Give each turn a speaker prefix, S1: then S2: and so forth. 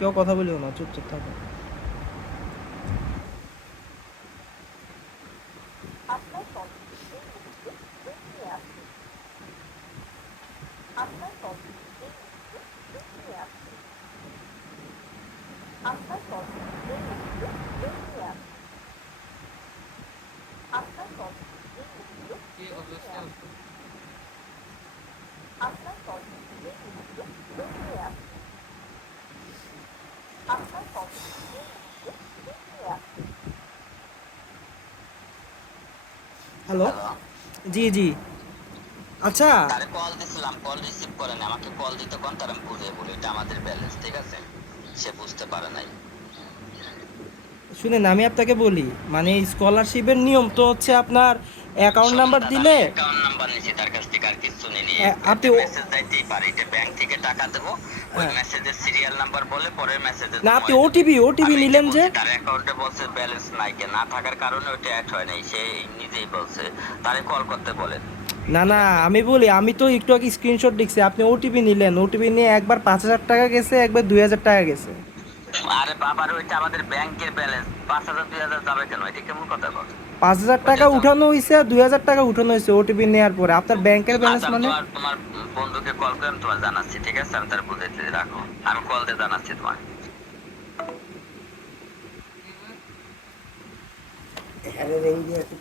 S1: কেউ কথা বলিও না চুপচাপ থাকো।
S2: আপনার কল এই মুহূর্তে ওয়েটিংয়ে আছে আপনার কল এই মুহূর্তে ওয়েটিংয়ে আছে আপনার কল এই মুহূর্তে ওয়েটিংয়ে আছে আপনার কল এই মুহূর্তে ওয়েটিংয়ে আছে আপনার কল এই মুহূর্তে ওয়েটিংয়ে আছে আপনার
S1: হ্যালো জি জি। আচ্ছা।
S3: আরে কল দিছিলাম কল রিসিভ করে না। আমাকে কল দিতে কোন তার আমি বুঝিয়ে বলি। এটা আমাদের ব্যালেন্স ঠিক আছে? সে বুঝতে পারে নাই।
S1: শুনেন আমি আপনাকে বলি মানে স্কলারশিপের নিয়ম তো হচ্ছে আপনার অ্যাকাউন্ট নাম্বার দিলে
S3: অ্যাকাউন্ট নাম্বার নিছি তার কাছ থেকে আর কিছু নেই
S1: এ, আপনি
S3: মেসেজ দিতেই পারে এটা ব্যাংক থেকে টাকা দেবো। ওই
S1: হ্যাঁ।
S3: মেসেজের সিরিয়াল নাম্বার বলে পরের মেসেজে
S1: না আপনি ওটিপি ওটিপি নিলেন যে
S3: তার অ্যাকাউন্টে বলছে ব্যালেন্স নাই কে না থাকার কারণে ওটা অ্যাড হয় নাই সে নিজেই বলছে। তারে কল করতে বলেন
S1: না না আমি বলি আমি তো একটু আগে স্ক্রিনশট দেখছি আপনি ওটিপি নিলেন ওটিপি নিয়ে একবার পাঁচ হাজার টাকা গেছে একবার দুই হাজার টাকা গেছে।
S3: আরে বাবার ওইটা আমাদের ব্যাংকের ব্যালেন্স পাঁচ হাজার দুই হাজার যাবে কেন? এটা কেমন কথা বল?
S1: পাঁচ হাজার টাকা উঠানো হয়েছে আর দুই হাজার টাকা উঠানো হয়েছে ওটিপি নেওয়ার পরে। আপনার ব্যাংকের ব্যালেন্স
S3: আচ্ছা,
S1: মানে?
S3: তোমার তোমার বন্ধুকে কল করে আমি তোমার জানাচ্ছি ঠিক আছে? আমি তার বুঝাইতে রাখো। আমি কল দিয়ে জানাচ্ছি তোমার।
S4: হ্যারে রেঞ্জ একটু